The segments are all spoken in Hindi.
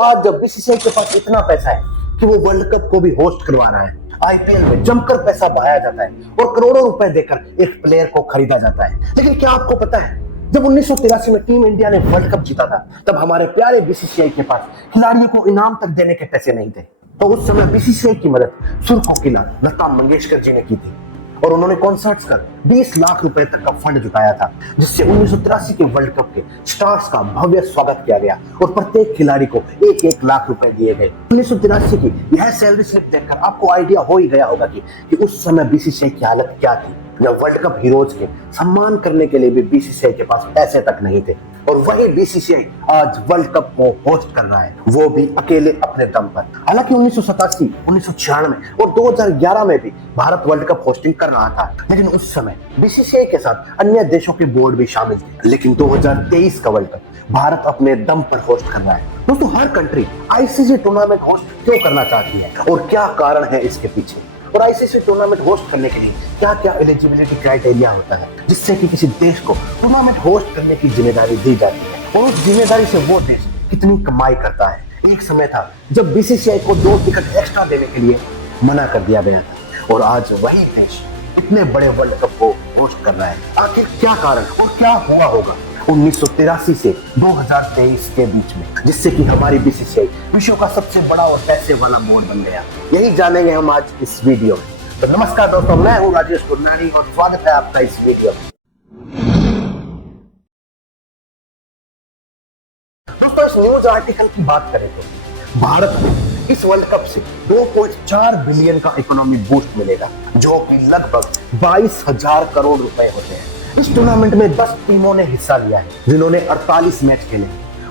आज जब बीसीसीआई के पास इतना पैसा है कि वो वर्ल्ड कप को भी होस्ट करवा रहा है, आईपीएल में जमकर पैसा बहाया जाता है और करोड़ों रुपए देकर एक प्लेयर को खरीदा जाता है। लेकिन क्या आपको पता है, जब 1983 में टीम इंडिया ने वर्ल्ड कप जीता था, तब हमारे प्यारे बीसीसीआई के पास खिलाड़ियों को इनाम तक देने के पैसे नहीं थे। तो उस समय बीसीसीआई की मदद सुर कोकिला लता मंगेशकर जी ने की थी और उन्होंने कॉन्सर्ट्स कर 20 लाख रुपए तक का फंड जुटाया था, जिससे 1983 के वर्ल्ड कप के स्टार्स का भव्य स्वागत किया गया और प्रत्येक खिलाड़ी को 1-1 लाख रुपए दिए गए। 1983 की यह सैलरी स्लिप देखकर आपको आइडिया हो ही गया होगा कि उस समय बीसीसीआई की हालत क्या थी, जब वर्ल्ड कप हीरोज के सम्मान करने के लिए भी बीसीसीआई के पास पैसे तक नहीं थे। और वही बीसीसीआई आज वर्ल्ड कप को होस्ट कर रहा है, वो भी अकेले अपने दम पर। हालांकि 1987, 1996 और 2011 में भी भारत वर्ल्ड कप होस्टिंग कर रहा था, लेकिन उस समय बीसीसीआई के साथ अन्य देशों के बोर्ड भी शामिल थे। लेकिन 2023 का वर्ल्ड कप भारत अपने दम पर होस्ट कर रहा है। दोस्तों, हर कंट्री आईसीसी टूर्नामेंट होस्ट क्यों करना चाहती है और क्या कारण है इसके पीछे, और आईसीसी टूर्नामेंट होस्ट करने के लिए क्या क्या एलिजिबिलिटी क्राइटेरिया होता है, जिससे कि किसी देश को टूर्नामेंट होस्ट करने की जिम्मेदारी दी जाती है, और उस जिम्मेदारी से वो देश कितनी कमाई करता है। एक समय था जब बीसीसीआई को 2 टिकट एक्स्ट्रा देने के लिए मना कर दिया गया था, और आज वही देश इतने बड़े वर्ल्ड कप को होस्ट कर रहा है। आखिर क्या कारण और क्या हुआ होगा 1983 से 2023 के बीच में, जिससे कि हमारी बीसीसीआई विश्व का सबसे बड़ा और पैसे वाला बोर्ड बन गया। यही जानेंगे हम आज इस वीडियो में। तो नमस्कार दोस्तों, मैं हूं राजेश गुरनानी और स्वागत है आपका इस वीडियो में। दोस्तों, इस न्यूज आर्टिकल की बात करें तो भारत को इस वर्ल्ड कप से 2.4 बिलियन का इकोनॉमिक बूस्ट मिलेगा, जो कि लगभग 22,000 करोड़ रुपए होते हैं। इस टूर्नामेंट में 10 टीमों ने हिस्सा लिया है, जिन्होंने 48 मैच खेले,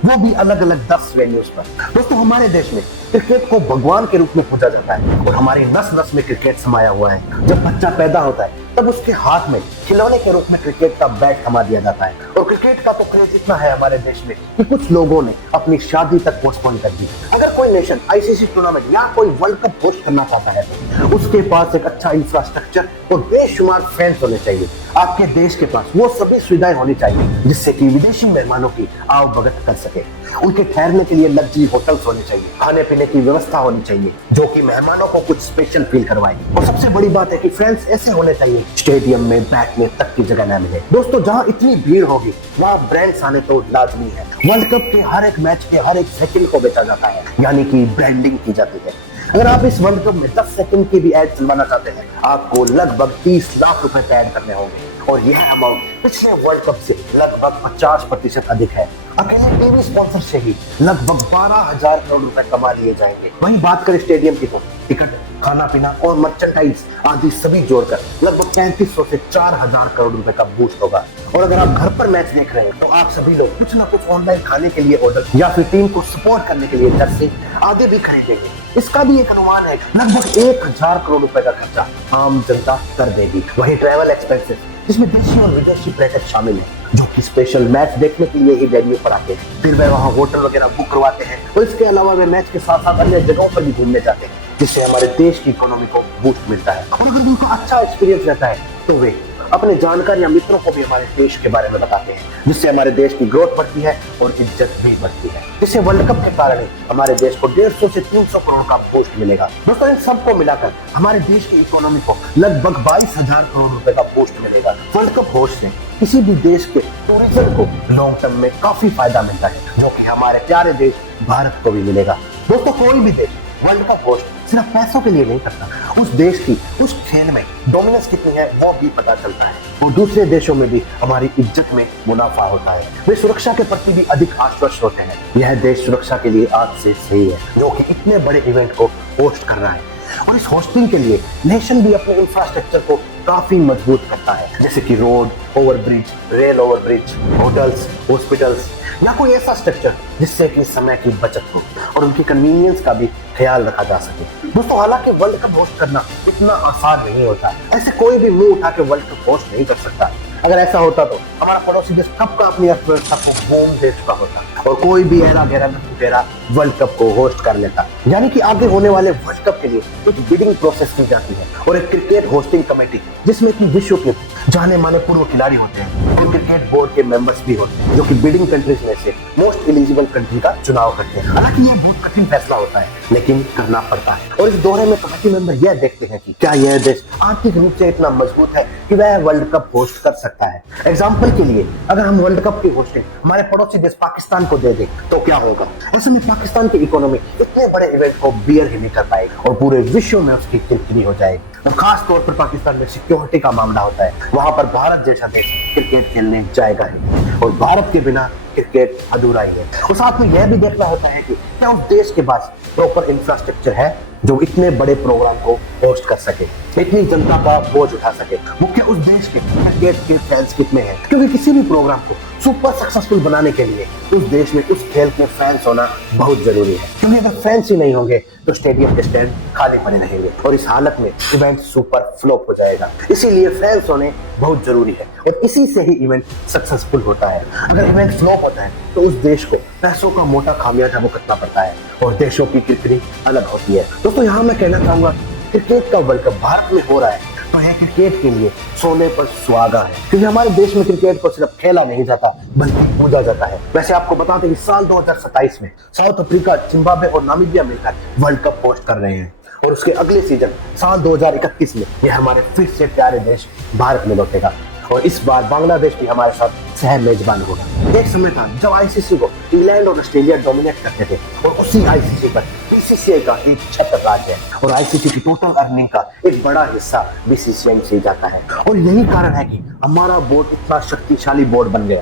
वो भी अलग अलग 10 वेन्यूज पर। दोस्तों, हमारे देश में क्रिकेट को भगवान के रूप में पूजा जाता है और हमारी नस नस में क्रिकेट समाया हुआ है। जब बच्चा पैदा होता है तब उसके हाथ में खिलौने के रूप में क्रिकेट का बैट थमा दिया जाता है, और क्रिकेट का तो क्रेज इतना है हमारे देश में कि कुछ लोगों ने अपनी शादी तक पोस्टपोन कर दी। अगर कोई नेशन आईसीसी टूर्नामेंट या कोई वर्ल्ड कप होस्ट करना चाहता है तो उसके पास एक अच्छा इंफ्रास्ट्रक्चर और बेशुमार फैंस होने चाहिए। आपके देश के पास वो सभी सुविधाएं होनी चाहिए जिससे कि विदेशी मेहमानों की आवभगत कर सके। उनके ठहरने के लिए लग्जरी होटल्स होने चाहिए, खाने पीने की व्यवस्था होनी चाहिए जो कि मेहमानों को कुछ स्पेशल फील करवाए, और सबसे बड़ी बात है कि फैंस ऐसे होने चाहिए स्टेडियम में बैठने तक की जगह न मिले। दोस्तों, जहां इतनी भीड़ होगी वहां ब्रांड्स आने तो लाजमी है। वर्ल्ड कप के हर एक मैच के हर एक सेकंड को बेचा जाता है, यानी कि ब्रांडिंग की जाती है। अगर आप इस वर्ल्ड कप में 10 सेकंड की भी एड चलवाना चाहते हैं, आपको लगभग 30 लाख रुपए पे ऐड करने होंगे, और यह अमाउंट पिछले वर्ल्ड कप से लगभग 50% अधिक है। अकेले टीवी स्पॉन्सर से ही लगभग 12,000 करोड़ रुपए कमा लिए जाएंगे। वहीं बात करें स्टेडियम की तो टिकट, खाना पीना और मर्चेंडाइज आदि सभी जोड़कर लगभग 3500 से 4,000 करोड़ रुपए का बूस्ट होगा। और अगर आप घर पर मैच देख रहे हैं तो आप सभी लोग कुछ ना कुछ ऑनलाइन खाने के लिए ऑर्डर या फिर टीम को सपोर्ट करने के लिए जर्सी आगे भी खरीदेंगे। इसका भी एक अनुमान है लगभग 1,000 करोड़ रुपए का खर्चा आम जनता कर देगी। वही ट्रैवल एक्सपेंसेस, जिसमें देशी और विदेशी पर्यटक शामिल हैं, जो कि स्पेशल मैच देखने के लिए ही वेन्यू पर आते हैं। फिर वे वहाँ होटल वगैरह बुक करवाते हैं, और इसके अलावा वे मैच के साथ साथ अन्य जगहों पर भी घूमने जाते हैं, जिससे हमारे देश की इकोनॉमी को बूस्ट मिलता है। और अगर उनको अच्छा एक्सपीरियंस रहता है तो वे अपने जानकार या मित्रों को भी हमारे देश के बारे में बताते हैं, जिससे हमारे देश की ग्रोथ बढ़ती है और इज्जत भी बढ़ती है। इससे वर्ल्ड कप के कारण हमारे देश को 150 से 300 करोड़ का बूस्ट मिलेगा। दोस्तों, इन सबको मिलाकर हमारे देश की इकोनॉमी को लगभग 22,000 करोड़ रुपए का बूस्ट मिलेगा। वर्ल्ड कप होस्ट से किसी भी देश के टूरिज्म को लॉन्ग टर्म में काफी फायदा मिलता है, जो कि हमारे प्यारे देश भारत को भी मिलेगा। दोस्तों, कोई भी देश वर्ल्ड कप होस्ट सिर्फ पैसों के लिए नहीं करता, उस देश की उस खेल में डोमिनेंस कितनी है वो भी पता चलता है, और दूसरे देशों में भी हमारी इज्जत में मुनाफा होता है। वे सुरक्षा के प्रति भी अधिक आश्वस्त होते हैं। यह देश सुरक्षा के लिए आज से सही है, जो कि इतने बड़े इवेंट को होस्ट कर रहा है। और इस होस्टिंग के लिए नेशन भी अपने इंफ्रास्ट्रक्चर को काफी मजबूत करता है, जैसे कि road, overbridge, rail overbridge, hotels, hospitals, या कोई ऐसा स्ट्रक्चर जिससे कि समय की बचत हो और उनकी कन्वीनियंस का भी ख्याल रखा जा सके। दोस्तों, हालांकि वर्ल्ड कप होस्ट करना इतना आसान नहीं होता। ऐसे कोई भी मुंह उठा के वर्ल्ड कप होस्ट नहीं कर सकता। अगर ऐसा होता तो हमारा पड़ोसी देश कब का अपनी अर्थव्यवस्था को बूम दे चुका होता और कोई भी ऐरा गैरा वर्ल्ड कप को होस्ट कर लेता। यानी कि आगे होने वाले वर्ल्ड कप के लिए कुछ बिडिंग प्रोसेस की जाती है और एक क्रिकेट होस्टिंग कमेटी, जिसमें कि विश्व के जाने माने पूर्व खिलाड़ी होते हैं और क्रिकेट बोर्ड के मेंबर्स भी होते हैं जो कि बिडिंग कंट्रीज में से मोस्ट एलिजिबल कंट्री का चुनाव करते हैं। हालांकि यह बहुत कठिन फैसला होता है लेकिन करना पड़ता है। और इस दौरे में कमेटी मेंबर यह देखते हैं कि क्या यह देश आर्थिक रूप से इतना मजबूत है कि वह वर्ल्ड कप होस्ट कर सकता है। एग्जाम्पल के लिए अगर हम वर्ल्ड कप की होस्टिंग हमारे पड़ोसी देश पाकिस्तान को दे दें तो क्या होगा। ऐसे में पाकिस्तान की इकोनॉमी इतने बड़े इवेंट को बियर ही नहीं कर पाएगी और पूरे विश्व में उसकी किरकिरी हो जाएगी। और खास तौर पर पाकिस्तान में सिक्योरिटी का मामला होता है, वहां पर भारत जैसा देश क्रिकेट खेलने जाएगा ही और भारत के बिना क्रिकेट अधूरा ही है। और साथ में यह भी देखना होता है कि क्या उस देश के पास प्रॉपर इंफ्रास्ट्रक्चर है जो इतने बड़े प्रोग्राम को होस्ट कर सके, इतनी जनता का बोझ उठा सके। मुख्य उस देश के क्रिकेट के फैंस कितने हैं, क्योंकि किसी भी प्रोग्राम को सुपर सक्सेसफुल बनाने के लिए उस देश में उस खेल के फैंस होना बहुत जरूरी है। क्योंकि अगर फैंस ही नहीं होंगे तो स्टेडियम के स्टैंड खाली पड़े रहेंगे और इस हालत में इवेंट सुपर फ्लॉप हो जाएगा। इसीलिए फैंस होने बहुत जरूरी है और इसी से ही इवेंट सक्सेसफुल होता है। अगर इवेंट फ्लॉप होता है तो उस देश को पैसों का मोटा खामियाजा भुगतना पड़ता है और देशों की किरकिरी अलग होती है। दोस्तों यहाँ मैं कहना चाहूंगा क्रिकेट का वर्ल्ड कप भारत में हो रहा है तो यह क्रिकेट के लिए सोने पर सुहागा है, क्योंकि हमारे देश में क्रिकेट को सिर्फ खेला नहीं जाता बल्कि पूजा जाता है। वैसे आपको बता दें कि साल 2027 में साउथ अफ्रीका, जिम्बाब्वे और नामीबिया मिलकर वर्ल्ड कप होस्ट कर रहे हैं और उसके अगले सीजन साल 2031 में यह हमारे फिर से प्यारे देश भारत में लौटेगा और इस बार बांग्लादेश भी हमारे साथ सह मेजबान होगा। एक समय था जब आईसीसी को इंग्लैंड और ऑस्ट्रेलिया डोमिनेट करते थे और उसी आईसीसी पर बीसीसीआई का एक छत्र राज है और आईसीसी की टोटल अर्निंग का एक बड़ा हिस्सा बीसीसीआई से जाता है और यही कारण है कि हमारा बोर्ड इतना शक्तिशाली बोर्ड बन गया।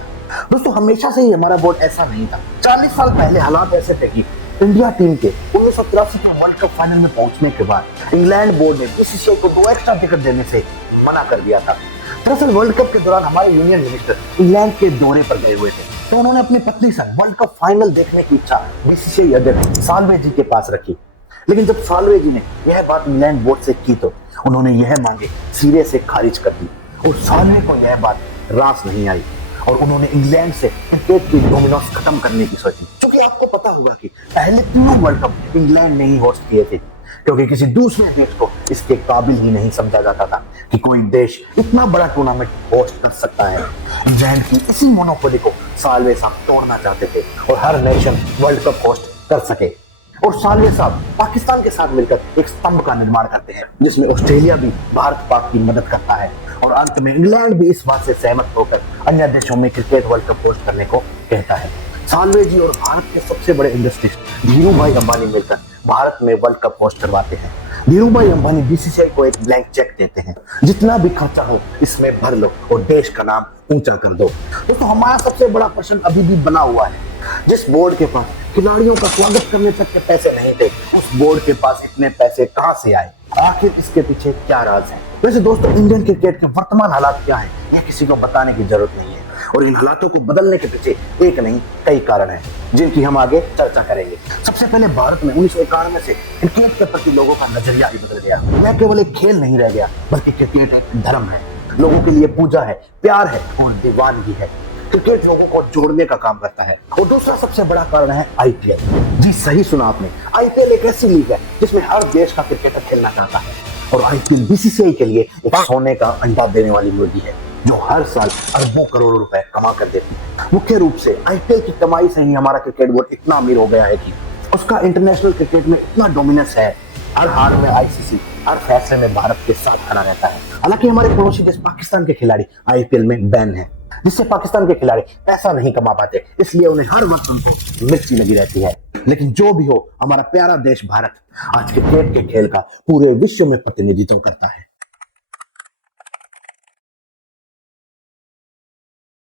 दोस्तों हमेशा से ही हमारा बोर्ड ऐसा नहीं था। 40 साल पहले हालात ऐसे थे कि इंडिया टीम के 1983 के वर्ल्ड कप फाइनल में पहुंचने के बाद इंग्लैंड बोर्ड ने बीसीसीआई को 2 एक्स्ट्रा टिकट देने से मना कर दिया था। दरअसल वर्ल्ड कप के दौरान हमारे यूनियन मिनिस्टर इंग्लैंड के दौरे पर गए हुए थे तो उन्होंने अपनी पत्नी से वर्ल्ड कप फाइनल देखने की इच्छा बीसीसीआई अध्यक्ष साल्वे जी के पास रखी। लेकिन जब साल्वे जी ने यह बात इंग्लैंड बोर्ड से की तो उन्होंने यह मांगे सिरे से खारिज कर दी और साल्वे को यह बात रास नहीं आई और उन्होंने इंग्लैंड से क्रिकेट की डोमिनेंस खत्म करने की सोची। क्योंकि आपको पता होगा कि पहले 3 वर्ल्ड कप इंग्लैंड ने ही होस्ट किए थे, क्योंकि किसी दूसरे देश को इसके काबिल ही नहीं समझा जाता था कि कोई देश इतना बड़ा टूर्नामेंट होस्ट कर सकता है। इंग्लैंड की इसी मोनोपोली को साल्वे साहब तोड़ना चाहते थे और हर नेशन वर्ल्ड कप होस्ट कर सके। और साल्वे साहब पाकिस्तान के साथ मिलकर एक स्तंभ का निर्माण करते हैं जिसमें ऑस्ट्रेलिया भी भारत पाक की मदद करता है और अंत में इंग्लैंड भी इस बात से सहमत होकर अन्य देशों में क्रिकेट वर्ल्ड कप होस्ट करने को कहता है। साल्वे जी और भारत के सबसे बड़े इंडस्ट्रिस्ट धीरू भाई अंबानी मिलकर भारत में वर्ल्ड कप होस्ट करवाते हैं। धीरू भाई अंबानी बीसीसीआई को एक ब्लैंक चेक देते हैं, जितना भी खर्चा हो इसमें भर लो और देश का नाम ऊंचा कर दो। दोस्तों हमारा सबसे बड़ा प्रश्न अभी भी बना हुआ है, जिस बोर्ड के पास खिलाड़ियों का स्वागत करने तक के पैसे नहीं थे उस बोर्ड के पास इतने पैसे कहां से आए, आखिर इसके पीछे क्या राज है। वैसे दोस्तों इंडियन क्रिकेट के वर्तमान हालात क्या है यह किसी को बताने की जरूरत नहीं है और इन हालातों को बदलने के पीछे एक नहीं कई कारण हैं जिनकी हम आगे चर्चा करेंगे। सबसे पहले भारत में 1991 से क्रिकेट के प्रति लोगों का नजरिया ही बदल गया। यह केवल एक खेल नहीं रह गया बल्कि क्रिकेट एक धर्म है, लोगों के लिए पूजा है, प्यार है और दीवानगी है। क्रिकेट लोगों को जोड़ने का काम करता है। और दूसरा सबसे बड़ा कारण है आईपीएल। जी सही सुना आपने, आईपीएल एक ऐसी लीग है जिसमें हर देश का क्रिकेटर खेलना चाहता है और आईपीएल बीसीसीआई के लिए एक सोने का अंडा देने वाली मुर्गी है जो हर साल अरबों करोड़ों रुपए कमा कर देती है। मुख्य रूप से आईपीएल की कमाई से ही हमारा क्रिकेट बोर्ड इतना अमीर हो गया है कि उसका इंटरनेशनल क्रिकेट में इतना डोमिनेंस है, हर हार में आईसीसी, हर फैसले में भारत के साथ खड़ा रहता है। हालांकि हमारे पड़ोसी देश पाकिस्तान के खिलाड़ी आईपीएल में बैन है, जिससे पाकिस्तान के खिलाड़ी पैसा नहीं कमा पाते, इसलिए उन्हें हर वक्त उनको मिर्ची लगी रहती है। लेकिन जो भी हो, हमारा प्यारा देश भारत आज क्रिकेट के खेल का पूरे विश्व में प्रतिनिधित्व करता है।